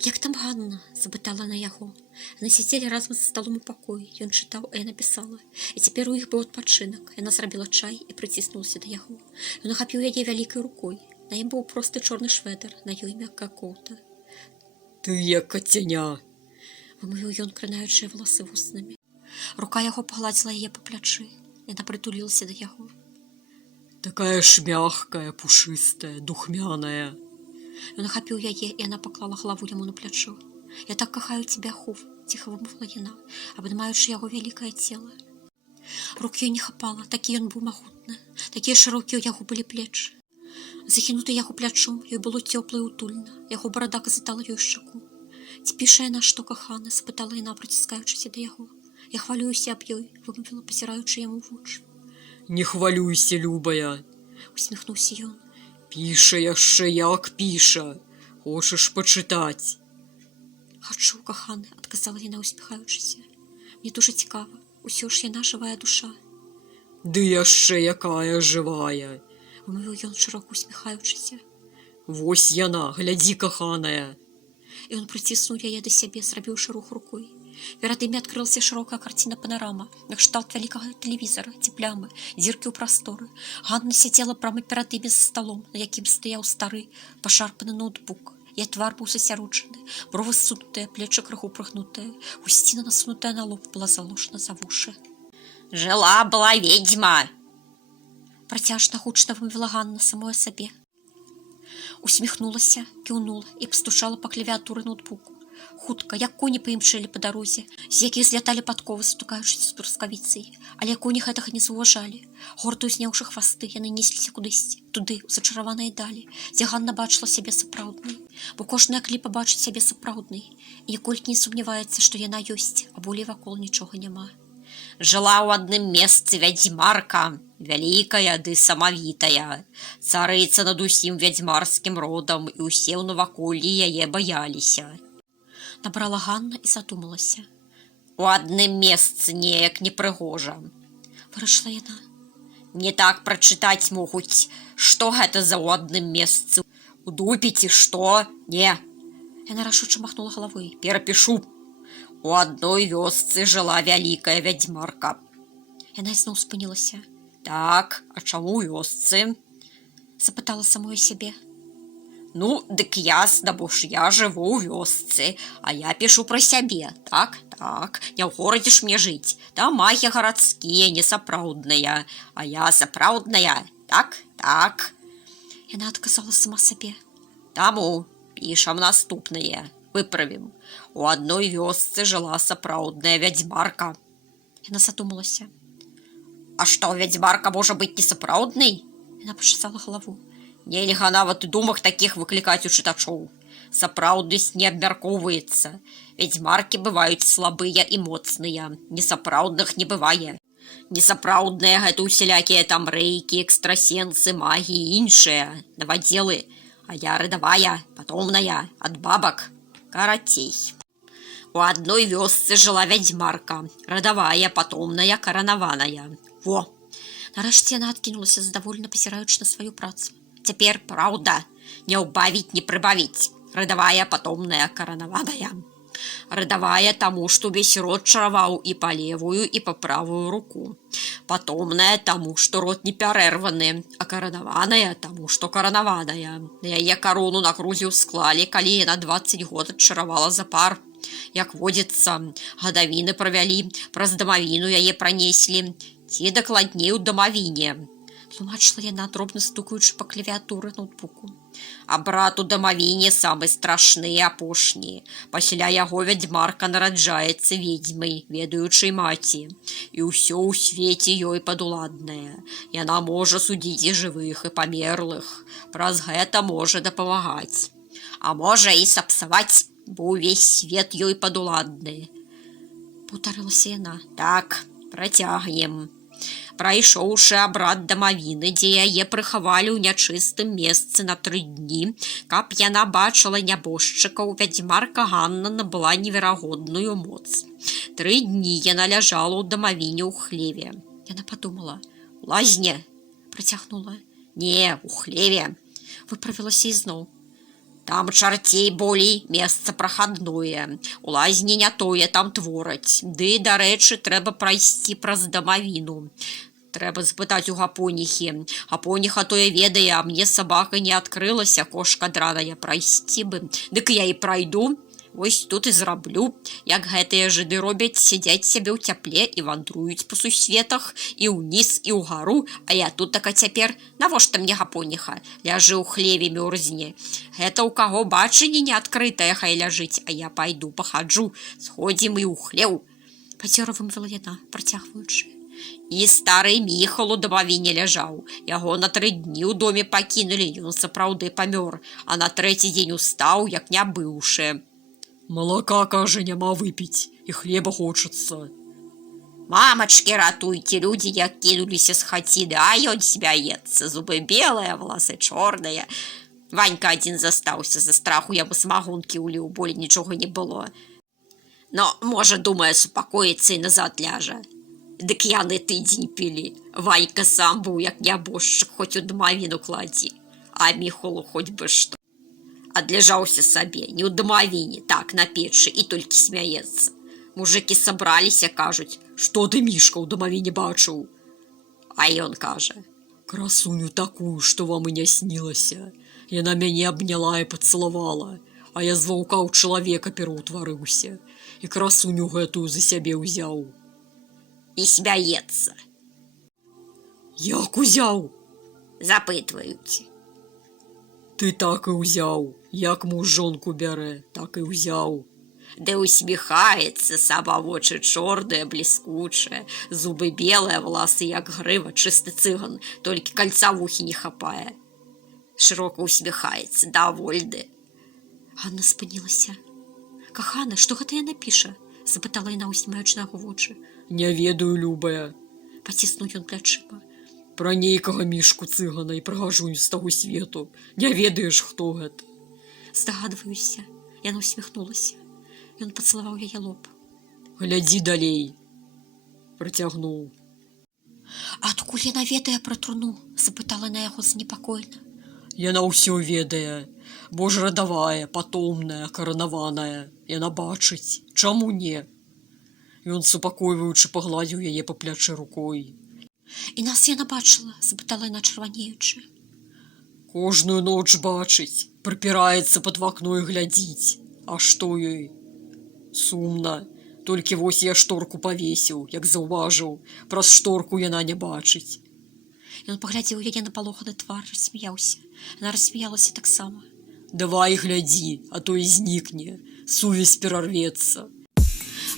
Як там Ганна? Запытала на яго. Яны сидзелі разам за столом у пакоі. Ён чытаў, а яна пісала. І цяпер у іх быў адпачынак. Яна зрабіла чай і прыціснулася да яго. Ён ахапіў яе вялікай рукой. На ім быў просты чорны швэдр, на ёй мяккая коўта. Ты як кацяня, вымовіў ён, кранаючыя валасы вуснамі. Рука яго пагладзіла яе па плячы. Яна прытулілася да яго. Такая ж мягкая, пушыстая, духмяная. Ён ахапіў яе, і яна паклала галаву яму на плячо. Я так кахаю тебя, Хуф, ціха вымовіла яна, абнімаючы яго вялікае цела. Рук ёй не хапала, такі ён быў магутны, такія шырокія ў яго былі плечы. Захінуты яго плячом, ёй было цёпла і утульна, яго барада казытала ёй шчаку. Ці піша яна, што кахана, спытала яна, прыціскаючыся да яго. Я хвалююся аб ёй, вымовіла, пазіраючы яму вочы. Не хвалюйся, любая, усміхнуўся ён. Піша яшчэ як піша. Хочаш пачытаць? Хачу, каханы, адказала яна, усміхаючыся. Мне дужа цікава, усё ж яна жывая душа. Ды яшчэ якая жывая, вымовіў ён, шырока усміхаючыся. Вось яна, глядзі, каханая. І ён прыціснуў яе да сябе, зрабіўшы рух рукой. Перад імі адкрылася шырокая карціна панарама, накшталт вялікага тэлевізара, ці плямы, дзіркі ў прасторы. Ганна сядзела прама перад імі за сталом, на якім стаяў стары, пашарпаны ноутбук. Яе твар быў засяроджаны, бровы ссунутыя, плечы крыху прыгнутыя, хусціна, насунутая на лоб, была заложена за вушы. Жила-была ведьма! Працяжна гучна вымовіла Ганна самой сабе. Усміхнулася, кіўнула і пастучала па клавіатуры ноутбуку. Хутка, як коні паімчэлі па дарозе, з якіх зляталі падковы, стукаючыся з брускавіцай. Але коні гэтага не заўважалі. Горда ўзняўшы хвасты, яны несліся кудысьці, туды, у зачараваныя далі, дзе Ганна бачыла сябе сапраўднай. Бо кожная кліпа бачыць сябе сапраўднай, і ніколькі не сумняваецца, што яна ёсць, а болей вакол нічога няма. Жила ў адным месцы вядзьмарка, вялікая ды самавітая, царыца над усім вядзьмарскім родам, і ўсе ў наваколлі яе баяліся. Набрала Ганна і задумалася. У адным месцы неяк непрыгожа. Вырашыла яна. Не так прачытаць могуць, што гэта за ў адным месцы. У дупе ці што? Не. Яна рашуча махнула галавой. Перапішу. У адной вёсцы жыла вялікая вядзьмарка. Яна зноў спынілася. Так, а чаму ў вёсцы? Запытала самой сябе. Ну, дык ясна, бо ж я жыву ў вёсцы, а я пішу пра сябе. Так, не ў горадзе ж мне жыць. Там магія гарадскія, несапраўдныя, а я сапраўдная. Так. Яна адказала сама сабе. Таму пішам наступнае. Выправім. У адной вёсцы жыла сапраўдная вядзьмарка. Яна задумалася. А што, вядзьмарка можа быць несапраўднай? Яна пачесала галаву. Нельга нават у думах такіх выклікаць у чытачоў. Сапраўднасць не абмяркоўваецца. Вядзьмаркі бываюць слабыя і моцныя. Несапраўдных не бывае. Несапраўдныя гэта усялякія там рэйкі, экстрасенсы, магі і іншыя, навадзелы. А я радавая, патомная, ад бабак. Карацей. У адной вёсцы жыла вядзьмарка. Радавая, патомная, каранаваная. Во! Нарэшце яна адкінулася, задаволена пазіраючы на сваю працу. Цяпер праўда, не ўбавіць, не прыбавіць. Радавая, патомная, каранаваная. Радавая таму, што ўвесь род чараваў і па левую, і па правую руку. Патомная таму, што род не пярэрваны, а каранаваная таму, што каранаваная. На яе карону на грудзі ўсклалі, калі яна 20 год адчаравала запар. Як водзіцца, гадавіны правялі, праз дамавіну яе пранеслі, ці дакладней у дамавіне. Тлумачыла яна, дробна стукаючы па клавіатуры ноутбуку. А брат у дамавіне самы страшны і апошні. Пасля яго вядзьмарка нараджаецца ведзьмай, ведаючай маці. І ўсё ў свеце ёй падуладнае. Яна можа судзіць і жывых, і памерлых. Праз гэта можа дапамагаць. А можа і сапсаваць, бо ўвесь свет ёй падуладны. Паўтарылася яна. Так, працягнем. Прайшоўшы абрад дамавіны, дзе яе прыхавалі ў нячыстым месцы на 3 дні, каб яна бачыла нябожчыкаў, вядзьмарка Ганна набыла неверагодную моц. 3 дні яна ляжала ў дамавіне ў хлеве. Яна падумала. У лазне? Працягнула. Не, у хлеве. Выправілася ізноў. Там чарцей болей, месца прахадное. У лазні не тое там твораць. Ды, дарэчы, трэба прайсці праз дамавіну. Трэба запытаць у гапоніхі. Гапоніха тое ведае, а мне сабака не адкрылася, кошка драная, прайсці бы. Дык я і прайду. Вось тут і зраблю, як гэтыя жыды робяць, сядзяць сябе ў цяпле і вандруюць па сусветах, і ўніз, і ўгару, а я тут так а цяпер, навошта мне гапоніха? Ляжы ў хлеве мёрзне. Гэта ў каго бачанне неадкрытае хай ляжыць, а я пайду пахаджу, сходзім і ў хлеў. Пацёра вымовіла яна, працягваючы. І стары Міхал у дамавіне ляжаў. Яго на 3 дні ў доме пакінулі, ён сапраўды памёр, а на 3-й дзень устаў, як не быўшы. Молока, кажа, няма выпіць, і хлеба хочацца. Мамачкі, ратуйте, людзі як кінуліся з хаціны, а ён смяецца, зубы белыя, валасы чорныя. Ванька адзін застаўся, за страху яму самагонкі ўліў, болей нічога не было. Но, можа, думае, супакоіцца і назад ляжа. Дык яны тыдзень пілі. Ванька сам быў, як нябожчык, хоць у дамавіну кладзі, а Міхалу хоць бы што. Адляжаўся сабе, не ў дамавіне, так, на печы, і толькі смяецца. Мужыкі сабраліся, кажуць, Што ты, Мішка, ў дамавіне бачыў? а ён кажа, Красуню такую, што вам і не снілася. Яна мяне абняла і пацалавала, а я з ваўка ў чалавека пераўтварыўся, і красуню гэтую за сябе ўзяў. і смяецца. Як узяў? Запытваюць. Ты так і ўзяў, як муж жонку бярэ, так і ўзяў. Ды усміхаецца, сама вочы чорныя, бліскучыя, зубы белыя, валасы як грыва, чысты цыган, толькі кальца вухі не хапае. Шырока усміхаецца, давольны. Ганна спынілася. Кахана, што гэта яна піша? Запытала яна, узнімаючы на яго вочы. Не ведаю, любая. Паціснуў ён плячыма. Пра нейкага Мішку цыгана і пра гажунь з таго свету. Не ведаеш, хто гэта. Здагадваюся. Яна усміхнулася. Ён пацалаваў яе лоб. Глядзі далей. Працягнуў. Адкуль яна ведае пра труну? Запытала на яго занепакоена. Яна ўсё ведае. Бо ж радавая, патомная, каранаваная. Яна бачыць. Чаму не? Ён супакойваючы пагладзіў яе па плячы рукой. І нас яна бачыла, запытала яна чырванеючы. Кожную ноч бачыць, прыпіраецца пад вакно і глядзіць. А што ёй? Сумна. Толькі вось я шторку павесіў, як заўважыў. Праз шторку яна не бачыць. Ён паглядзеў яе на палоханы твар, рассмяяўся. Яна рассмяялася таксама. Давай глядзі, а то і знікне. Сувязь перарвецца.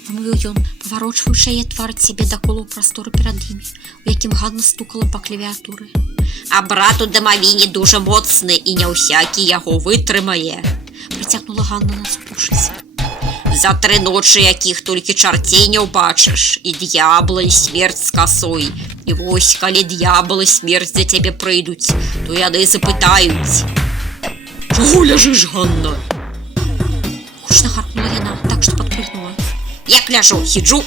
Вымовіў ён, паварочваючы яе твар ад сябе да колу прастору перад імі, у якім Ганна стукала па клавіатуры. А брат у дамавіне дужа моцны, і не ўсякі яго вытрымае. Працягнула Ганна, насупіўшыся. За 3 ночы, якіх толькі чарцей не ўбачыш, і д'ябла, і смерць з касой. І вось, калі д'ябл і смерць за цябе прыйдуць, то яны запытаюць. Чаго ляжыш, Ганна? Гучна гаркнула яна, так што падпрыгнула. Як ляжу, сіджу.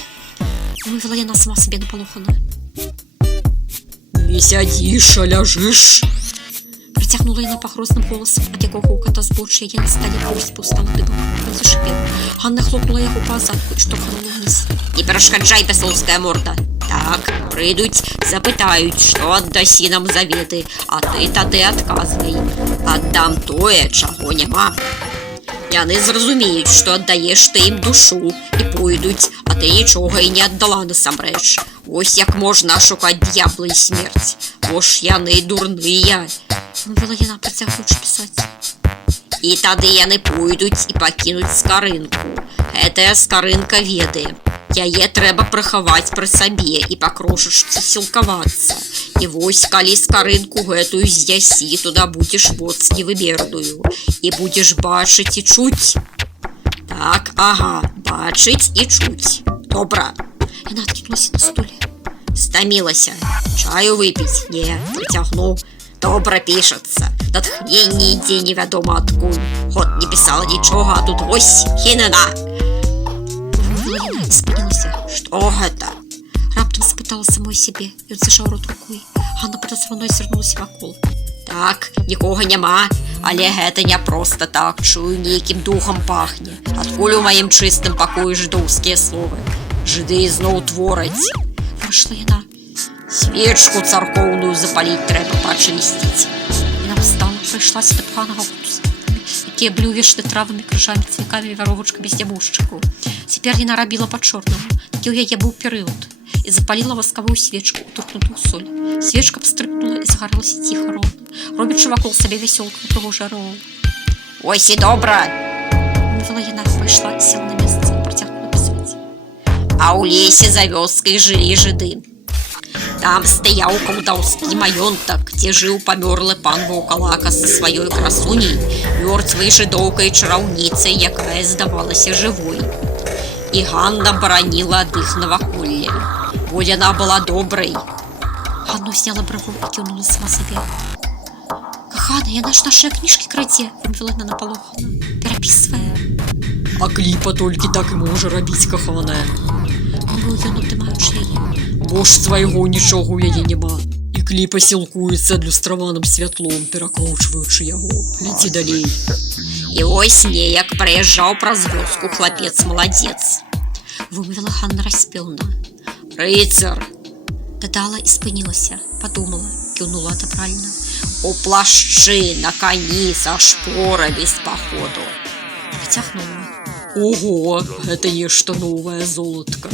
Вымовіла яна сама сабе напалохана. Не сядзіш, а ляжыш. Працягнула яна пагрозным голасам, ад якога ў ката збочы яе на стане поўсць паўстала дыбам. Ён зашыпеў. Ганна хлопнула яго па азадку і штурханула ўніз. Не перашкаджай, бясоўская морда. Так, прыйдуць, запытаюць, што аддасі нам заветы, а ты тады адказвай. Аддам тое, чаго няма. Яны зразумеюць, што аддаеш ты ім душу, і пойдуць, а ты нічога і не аддала насамрэч. Вось як можна шукаць д'ябла і смерць. Бо ж яны дурныя. Вымовіла яна, працягваючы пісаць. І тады яны пойдуць і пакінуць скарынку. Гэтая скарынка ведае. Яе трэба прыхаваць пры сабе і па крошачцы сілкавацца. І вось, калі скарынку гэтую з'ясі, то дабудзеш моцні выбердую. І будзеш бачыць і чуць. Так, ага, бачыць і чуць. Добра. Яна адкінулася на стуле. Стамілася. Чаю выпіць? Не, прыцягну. Добра пішацца. Натхненне ідзе невядома адкуль. Год не пісала нічога, а тут вось хінена. Вымовіла яна і спынілася. Што гэта? Раптам спытала самой сябе. Ён зажаў рот рукой. Ганна падазрона азірнулася вакол. Так, нікога няма, але гэта не проста так, чую, нейкім духам пахне. Адкуль у маім чыстым пакоі жыдоўскія словы? Жыды зноў твораць. Вышла яна. Свечку царкоўную запаліць трэба пачысціць. Яна встала, прыйшлася да панага гутуса, якія былі ўвешаны травамі, крыжамі, цвікамі, вяровачкамі з дзябушчыку. Цяпер яна рабіла па-чорнаму, такі ў яе быў перыяд, і запаліла васкавую свечку, утуркнутую ў соль. Свечка пстрыкнула і згаралася ціха роўна, робячы вакол сабе вясёлкаю прыгожы арэол. Ось і добра. Мовіла яна, пайшла і села на месца, працягнула пісаць. А ў лесе за вёскай жылі жыды. Там стаяў каўдаўскі маёнтак, дзе жыў памёрлы пан Ваўкалака са сваёй красуняй, мёртвай жыдоўкай чараўніцай, якая здавалася жывой. І Ганна бараніла ад іх наваколле, бо яна была добрай. Ганна сняла браву і кіўнула сама сабе. Кахана, яна ж нашыя кніжкі крадзе, вымовіла яна напалохана. Перапісвае. А кліпа толькі так і можа рабіць, каханая. Мовіў ён, абдымаючы яе. Бо ж свайго нічога ў яе няма. І кліпа сілкуецца адлюстраваным святлом, перакручваючы яго. Глядзі далей. І вось неяк праязджаў праз вёску хлапец-маладзец. Вымовіла Ганна распеўна. Рыцар, Дадала і спынілася, падумала, кіўнула адабральна. у плашчы, на кані, са шпорамі з паходу. Выцягнула. Ого, гэта нешта новае, золатка.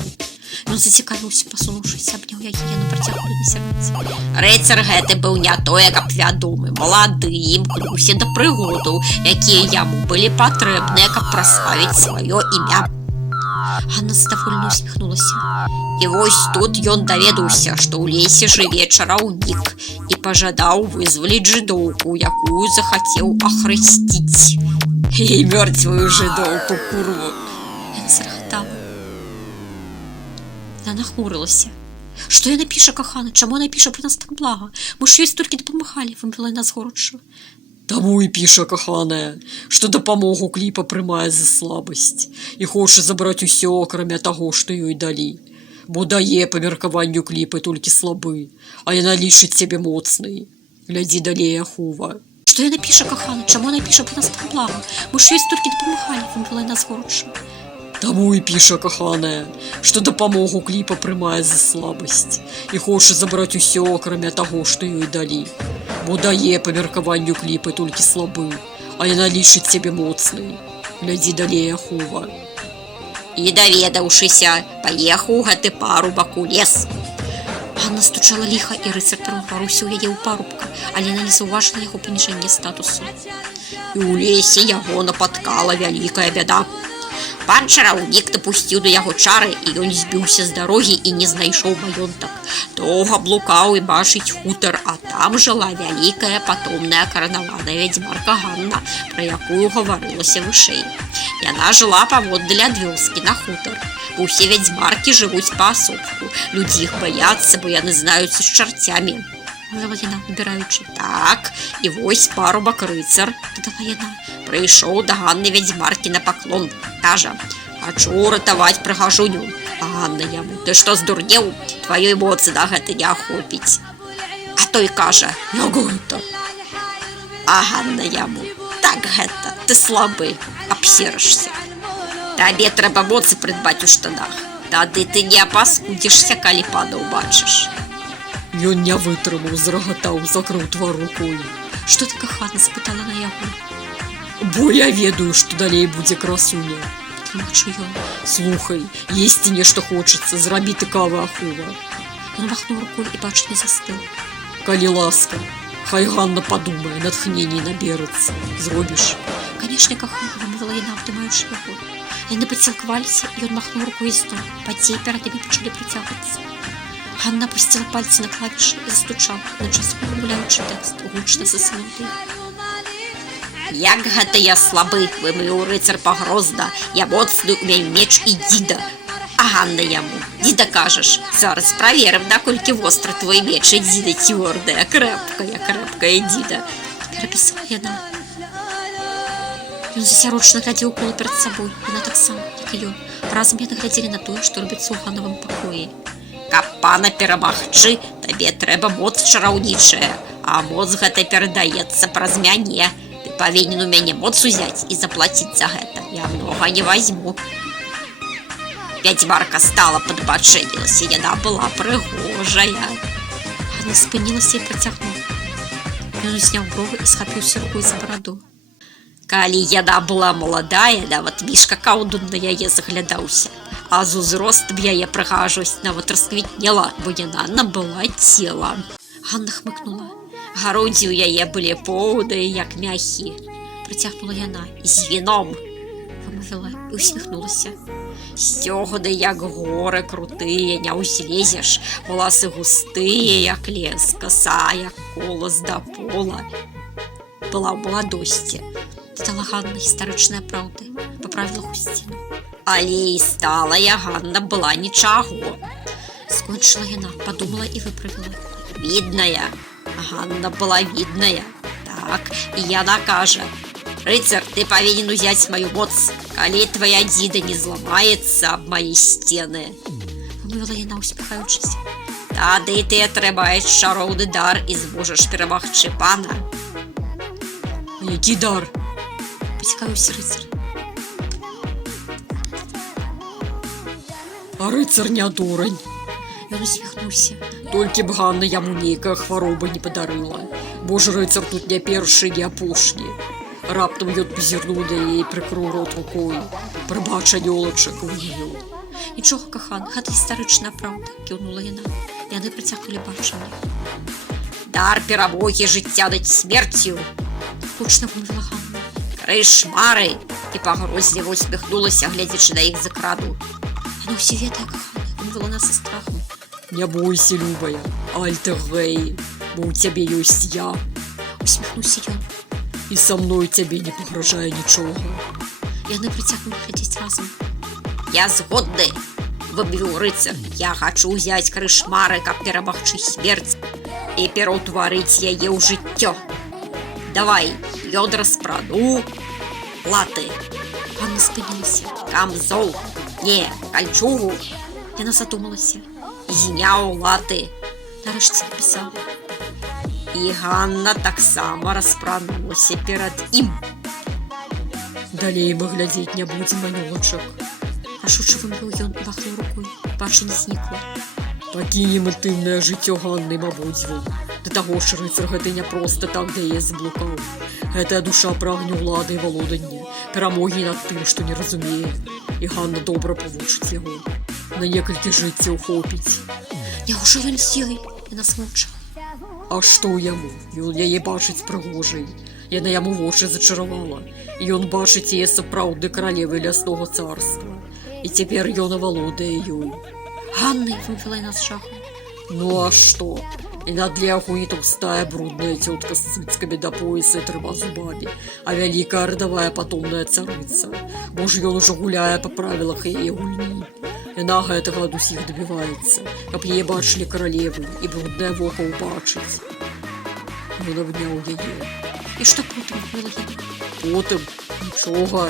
Ён зацікавіўся, пасунуўшыся, абняў яе, яна працягнула не сярдзіць. Рыцар гэты быў не тое, каб вядомы, малады, імкнуўся да прыгодаў, якія яму былі патрэбныя, каб праславіць сваё імя. Ганна задаволена усміхнулася. І вось тут ён даведаўся, што ў лесе жыве чараўнік і пажадаў вызваліць жыдоўку, якую захацеў ахрысціць. І мёртвую жыдоўку, курву. Яна зарагатала. Яна нахмурылася. Што яна піша, кахана? Чаму яна піша пра нас так блага? Мы ж ёй столькі дапамагалі, вымовіла яна згорача. Таму і піша, каханая, што дапамогу кліпа прымае за слабасць і хоча забраць усё, акрамя таго, што ёй далі. Бо дае па меркаванню кліпы толькі слабы, а яна лічыць цябе моцнай. Глядзі далей, ахува. Што яна піша, кахана? Чаму яна піша пра нас так блага? Мы ж ёй столькі дапамагалі, вымовіла яна згорача. Таму і піша, каханая, што дапамогу кліпа прымае за слабасць і хоча забраць усё, акрамя таго, што ёй далі. Бо дае па меркаванню кліпы толькі слабы, а яна лічыць цябе моцнай. Глядзі далей, ахува. І даведаўшыся, паехаў гэты парубак у лес. Ганна стучала ліха, і рыцар пераўварыўся ў яе ў парубка, але яна не заўважыла яго паніжэння статусу. І ў лесе яго напаткала вялікая бяда. Пан чараўнік дапусціў да яго чары, і ён збіўся з дарогі і не знайшоў маёнтак. Доўга блукаў і бачыць хутар, а там жыла вялікая патомная каранаваная вядзьмарка Ганна, пра якую гаварылася вышэй. Яна жыла паводдаль ад вёскі на хутар. Усе вядзьмаркі жывуць паасобку. Людзі іх баяцца, бо яны знаюцца з чарцямі. Мовіла яна, набіраючы. Так, і вось парубак рыцар, Дадала яна. прыйшоў да Ганны вядзьмаркі на паклон. Кажа: «Хачу ратаваць прыгажуню». А Ганна яму: «Ты што, здурнеў? Тваёй моцы на гэта не ахопіць». А той кажа: «Як гэта?» А Ганна яму: «Так гэта, ты слабы, абсерышся. Табе трэба моцы прыдбаць у штанах. Тады ты не апаскудзішся, калі пана ўбачыш». Ён не вытрымаў, зарагатаў, закрыў твар рукой. Што ты, кахана? Спытала на яго. Бо я ведаю, што далей будзе красуня. Тлумачу ён. Слухай, есці нешта хочацца, зрабі ты кавы, ахува. Ён махнуў рукой і бачыць не застыў. Калі ласка, хай Ганна падумае, натхненне наберацца. Зробіш? Канешне, кахана, вымовіла яна, абдымаючы яго. Яны пацілкаваліся, і ён махнуў рукой зноў. Падзеі перад імі пачалі прыцягвацца. Ганна апусціла пальцы на клавішы і застучала, адначасова вымаўляючы тэкст, гучна са сілай. «Як гэта я слабы», – вымовіў рыцар пагрозна. «Я моцны, у мяне меч і дзіда». А Ганна яму: «Дзіда, кажаш, зараз праверым, наколькі востры твой меч і дзіда цвёрдая, крэпкая дзіда». Перапісала яна. Ён засярочна глядзеў кола перад сабой, яна таксама, як і ён. Разам яны глядзелі на тое, што робіцца ў Ганнавым пакоі. «Каб пана перамагчы, табе трэба моц чараўнічая, А моц гэта перадаецца праз мяне. Ты павінен у мяне моц узяць і заплаціць за гэта. Я многа не возьму. Вядзьмарка стала, падбачэнілася. Яна была прыгожая. Ганна спынілася і працягнула. Ён узняў бровы і схапіўся рукой за бараду. Калі яна была маладая, нават мішка каўдун на яе заглядаўся. А з узростам яе прыгажосць нават расквітнела, бо яна набыла цела. Ганна хмыкнула. Гародзі ў яе былі поўныя, як мяхі. Працягнула яна. З віном. Вымовіла і усміхнулася. Сцёгны, як горы крутыя, не ўзлезеш. Валасы густыя, як лес, каса, як колас да пола. Была ў маладосці. Дадала Ганна гістарычныя праўды. Паправіла хусціну. Але і сталая Ганна была нічаго. Скончыла яна, падумала і выправіла. Відная. Ганна была відная. Так, і яна кажа: «Рыцар, ты павінен узяць маю моц, калі твая дзіда не зламаецца аб мае сцены». Вымовіла яна, усміхаючыся. «Тады ты атрымаеш чароўны дар і зможаш перамагчы пана». Які дар? Пацікавіўся рыцар. А рыцар не дурань. Ён усміхнуўся. Толькі б Ганна яму нейкая хвароба не падарыла. Бо ж рыцар тут не першы, не апошні. Раптам ён пазірнуў да яе і прыкрыў рот рукой. «Прыбач, анёлачак», вывеў. Нічога, кахан, гэта гістарычная праўда, кіўнула яна. Яны працягнулі бачанне. «Дар перамогі жыцця над смерцю». Гучна вымовіла Ганна. «Крышмары!» І пагрозліва усміхнулася, глядзячы на іх з экрану. Яна ўсё ведае, кахана, вымовіла нас са страхам. Не бойся, любая, альтер-гэй, бо ў цябе ёсць я. Усміхнуўся ён. І са мной цябе не пагражае нічога. Яны працягнулі хадзіць разам. «Я згодны!» вымовіў рыцар. «Я хачу ўзяць крышмары, каб перамагчы смерць і пераўтварыць яе ў жыццё. Давай, ён распрану латы, Ганна спынілася. камзол, не, кальчугу, Яна задумалася. зняў латы». Нарэшце напісала. І Ганна таксама распранулася перад ім. Далей мы глядзець не будзем, анёлачак. Рашуча вымовіў ён і махнуў рукой. Бачанне знікла. Пакінем інтымнае жыццё Ганны абодвум. Да таго ж рыцар гэты не проста так да яе заблукаў. Гэтая душа прагне ўлады і валодання, перамогі над тым, што не разумее. І Ганна добра павучыць яго. На некалькі жыццяў хопіць. Няўжо ён з ёй? Яна змоўчала. А што яму? Ён яе бачыць прыгожай. Яна яму вочы зачаравала. І ён бачыць яе сапраўднай каралевай ляснога царства. І цяпер ён авалодае ёй. Ганна, вымовіла яна з жахам. Ну а што? Яна для яго не таўстая брудная цётка з цыцкамі да пояса і 3 зубамі, а вялікая радавая патомная царыца. Бо ж ён ужо гуляе па правілах яе гульні. Яна гэтага ад усіх дабіваецца, каб яе бачылі каралевы і бруднае вока ўбачыць. Ён абняў яе. І што потым, вымовіла яна? Потым нічога.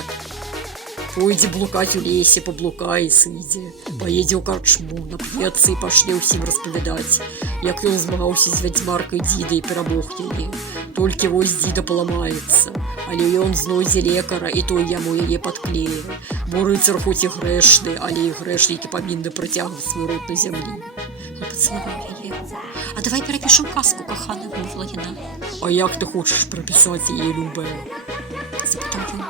Пойдзе блукаць у лесе, паблукае і сыдзе. Паедзе ў карчму, нап'ецца і пачне ўсім распавядаць, як ён змагаўся з вядзьмаркай Дзідай і перамог яе. Толькі вось Дзіда паламаецца, але ён знойдзе лекара, і той яму яе падклее. Бо рыцар хоць і грэшны, але і грэшнікі павінны працягваць свой род на зямлі. Ён пацалаваў яе. А давай перапішам казку, кахана, вымовіла яна. А як ты хочаш прапісаць яе, любая? Запытаў ён.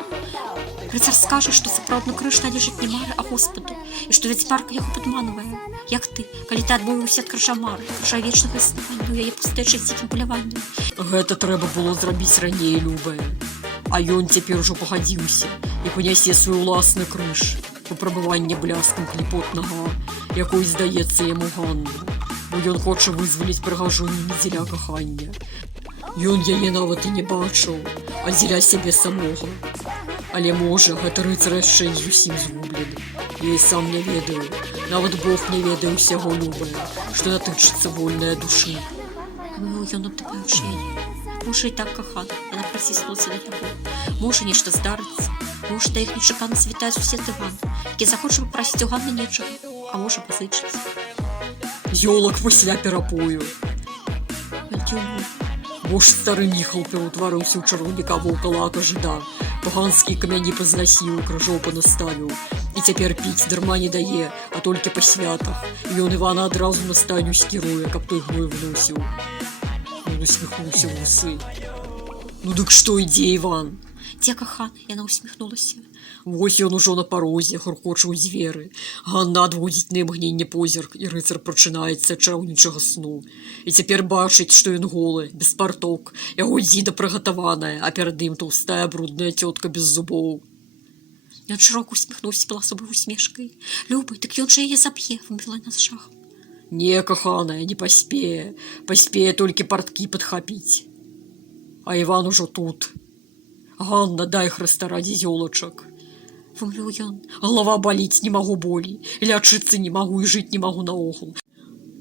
Рыцар скажа, што сапраўдны крыж належыць не мары, а Господу, і што вядзьмарка яго падманвае. Як ты, калі ты адмовіўся ад крыжа мары, крыжа вечнага існавання ў яе пустэчы з дзікім паляваннем. Гэта трэба было зрабіць раней, любая. А ён цяпер ужо пагадзіўся і панясе свой уласны крыж. Выпрабаванне бляскам кліпотнага, якой здаецца яму Ганну. Бо ён хоча вызваліць прыгажунні дзеля кахання. Ён яе нават і не бачыў, а дзеля сябе самога. Але можа, гэта рыцар яшчэ не зусім згублены. Я і сам не ведаю. Нават Бог не ведае ўсяго, любая, што датычыцца вольнае душы. Вымовіў ён, абдымаючы яе. Можа, і так, кахана, яна праціснулася да яго. Можа, нешта здарыцца. Можа, да іх нечакана завітае сусед Іван, які захоча папрасіць у Ганны нечага, а можа, пазычыць. Ёлак пасля перапою. Ён кіўнуў. Бо ж стары Міхал пераўтварыўся ў чароўніка ваўкалака жыда, паганскія камяні пазнасіў, крыжоў панаставіў. І цяпер піць дарма не дае, а толькі па святах. Ён Івана адразу на стайню скіруе, каб той гной выносіў. Ён усміхнуўся ў вусы. Ну дык што ідзе, Іван? Дзе каханы? Яна усміхнулася. Вось ён ужо на парозе, хуркоча ў дзверы. Ганна адводзіць на імгненне позірк, і рыцар прачынаецца ад чараўнічага сну. І цяпер бачыць, што ён голы, без парток, яго дзіда прыгатаваная, а перад ім таўстая брудная цётка без зубоў. Ён шырока усміхнуўся паласовай усмешкай. Любы, дык ён жа яе заб'е, вымовіла яна з жахам. Не, каханая, не паспее. Паспее толькі парткі падхапіць. А Іван ужо тут. Ганна, дай Хрыста раді зёлачак. Вымовіў ён. Галава баліць, не магу болей. Лячыцца не магу і жыць не магу наогул.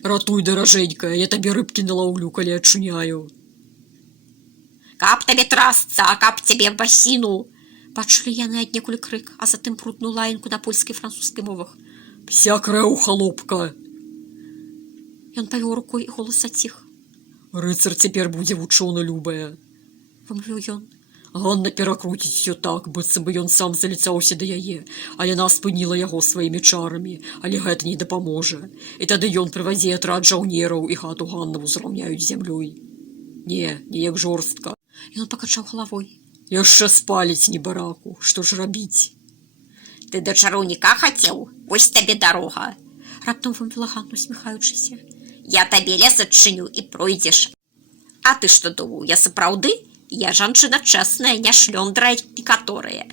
Ратуй, даражэнькая, я табе рыбкі налаўлю, калі адчыняю. Каб табе трасца, а каб цябе в басіну. Пачулі яны аднекуль крык, а затым прутную лаянку на польскай і французскай мовах. Пся крэў, халопка. Ён павёў рукой, і голас заціх. Рыцар цяпер будзе вучоны, любая. Вымовіў ён. Ганна перакруціць усё так, быццам бы ён сам заліцаўся да яе, а яна спыніла яго сваімі чарамі, але гэта не дапаможа. І тады ён прывядзе атрад жаўнераў, і хату Ганнаву зраўняюць з зямлёй. Не, неяк жорстка. Ён пакачаў галавой. Яшчэ спаліць небараку, што ж рабіць? Ты да чароўніка хацеў? Вось табе дарога. Раптам вымовіла Ганна, усміхаючыся. Я табе лес адчыню і пройдзеш. А ты што думаў, я сапраўды? Я жанчына чэсная, не шлёндрая некаторыя.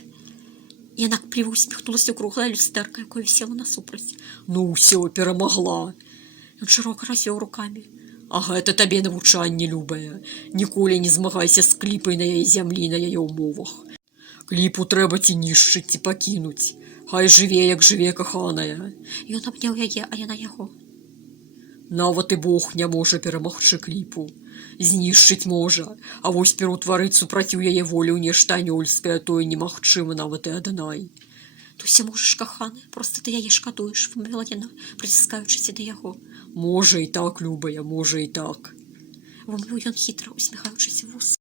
Яна кпліва усміхнулася ў круглае люстэрка, якое вісела насупраць. Ну ўсё, перамагла. Ён шырока развёў рукамі. А гэта табе навучанне, любая. Ніколі не змагайся з кліпай на яе зямлі, на яе ўмовах. Кліпу трэба ці нішчыць, ці пакінуць. Хай жыве, як жыве каханая. Ён абняў яе, а яна яго. Нават і Бог не можа перамагчы кліпу. Знішчыць можа, а вось пераўтварыць супраціў яе волі ў нешта анёльскае, тое немагчыма нават і аднай. Ты ўсё можаш, каханы, проста ты яе шкадуеш, вымовіла яна, прыціскаючыся да яго. Можа і так, любая, можа і так. Вымовіў ён хітра, усміхаючыся вус.